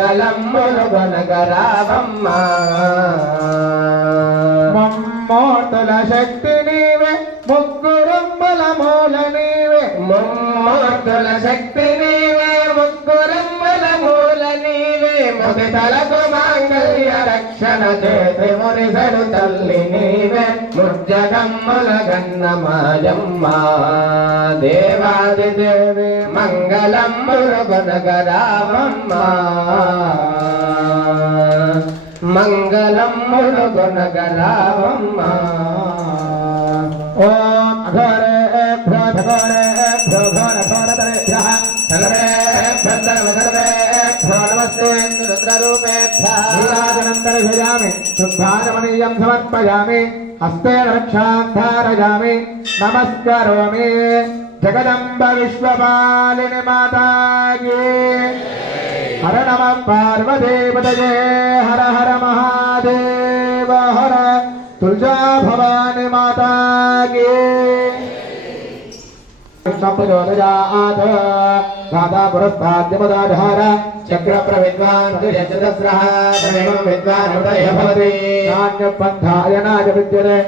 మంగళమ్ములుగొనగరావమ్మ ముమ్మూర్తుల శక్తి నీవే ముగ్గురమ్మల మూల నీవే ముమ్మూర్తుల శక్తి నీవే ముగ్గురమ్మల మూల నీవే ముదితలకు మాంగళ్య రక్షణ చేతి మురిసెడు తల్లి నీవే ముజ్జగమ్మల గన్న మాయమ్మ దేవాది దేవి మంగళమ్ములుగొనగరావమ్మ మంగళమ్ములుగొనగరావమ్మ ఓం అఘోరేభ్యో ఘోరేభ్యో ఘోరఘోరతరేభ్యః సర్వేభ్యో సర్వేభ్యో నమస్తే రుద్రరూపేభ్యః నీరాజనందర్శయామి శుద్ధారమణీయం సమర్పయామి హస్తే రక్షాం ధారయామి నమస్కరోమి జగదంబ విశ్వపాలిని మాతాకి హర నమ పార్వతీపతయే హర హర మహాదేవ హర తులజా భవాని మాతాకి ప్రచోదయాత్ గాదా పురస్తాద్యపదాధార చక్ర ప్రవిద్వాన్ యజదస్రః తమేవం విద్వాన్ హృదయ భవతి నాన్య పంథాయ నాయ విద్యతే